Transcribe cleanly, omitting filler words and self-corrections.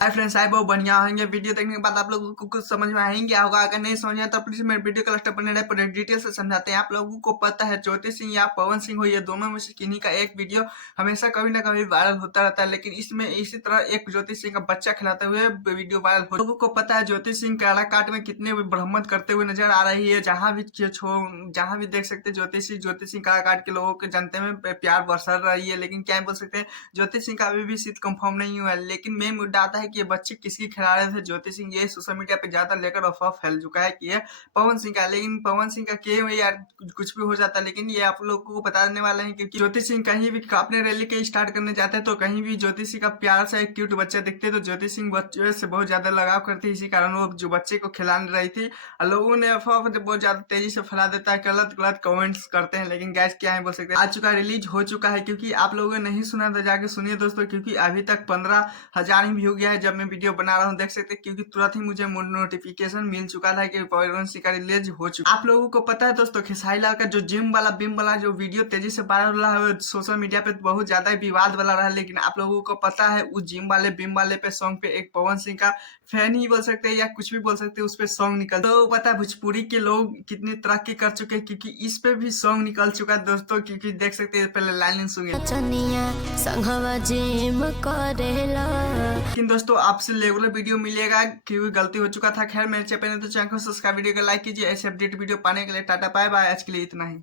Hi friends, आए बहुत बढ़िया होंगे। वीडियो देखने के बाद आप लोगों को कुछ समझ में आएंगे क्या होगा। अगर नहीं समझ में आया तो प्लीज मेरे वीडियो का लास्ट तक बने रहे, पूरे डिटेल से समझाते हैं। आप लोगों को पता है ज्योति सिंह या पवन सिंह हो, ये दोनों में से किन्हीं का एक वीडियो हमेशा कभी ना कभी वायरल होता रहता है। लेकिन इसमें इसी तरह एक ज्योति सिंह का बच्चा खिलाते हुए वीडियो वायरल हो। लोगों को पता है ज्योति सिंह काराकाट में कितने ब्रह्मत करते हुए नजर आ रही है। जहाँ भी देख सकते हैं ज्योति सिंह काराकाट के लोगों के जनते में प्यार बरसर रही है। लेकिन क्या बोल सकते हैं, ज्योति सिंह का अभी भी सीट कंफर्म नहीं हुआ है। लेकिन मेन मुद्दा आता है कि ये बच्चे किसकी खिला रहे थे ज्योति सिंह, ये सोशल मीडिया पे ज्यादा लेकर अफवाह फैल चुका है कि ये पवन सिंह का। लेकिन पवन सिंह का के यार कुछ भी हो जाता है। लेकिन ये आप लोगों को बताने वाले हैं क्योंकि ज्योति सिंह कहीं भी अपने रैली के स्टार्ट करने जाते हैं तो कहीं भी ज्योति सिंह का प्यार सा एक क्यूट बच्चा दिखते हैं तो ज्योति सिंह बच्चे से बहुत ज्यादा लगाव करती है। इसी कारण वो जो बच्चे को खिलाने रही थी और लोगों ने अफवाह बहुत ज्यादा तेजी से फैला देता है, गलत गलत कमेंट्स करते हैं। लेकिन गैस क्या है बोल सकते हैं, आ चुका रिलीज हो चुका है। क्योंकि आप लोगों ने नहीं सुना तो जाके सुनिए दोस्तों, क्योंकि अभी तक 15,000 ही व्यू गया है जब मैं वीडियो बना रहा हूँ। देख सकते हैं क्योंकि तुरंत ही मुझे नोटिफिकेशन मिल चुका था कि पवन सिंह का रिलीज हो चुका। आप लोगों को पता है दोस्तों, खेसारी लाल का जो जिम वाला बिम वाला जो वीडियो तेजी से वायरल रहा है सोशल मीडिया पे बहुत ज्यादा विवाद वाला रहा। लेकिन आप लोगों को पता है उस जिम वाले बिम वाले पे सॉन्ग पे एक पवन सिंह का फैन ही बोल सकते हैं या कुछ भी बोल सकते हैं, उस पे सॉन्ग निकल तो पता है भोजपुरी के लोग कितनी तरक्की कर चुके हैं क्योंकि इस पे भी सॉन्ग निकल चुका है दोस्तों। क्योंकि देख सकते हैं पहले लाइन सुनिए। लेकिन दोस्तों आपसे रेगुलर वीडियो मिलेगा क्योंकि गलती हो चुका था। खैर मेरे चैनल तो चैनल को सब्सक्राइब, वीडियो को लाइक कीजिए। ऐसे अपडेट वीडियो पाने के लिए टाटा बाय बाय। आज के लिए इतना ही।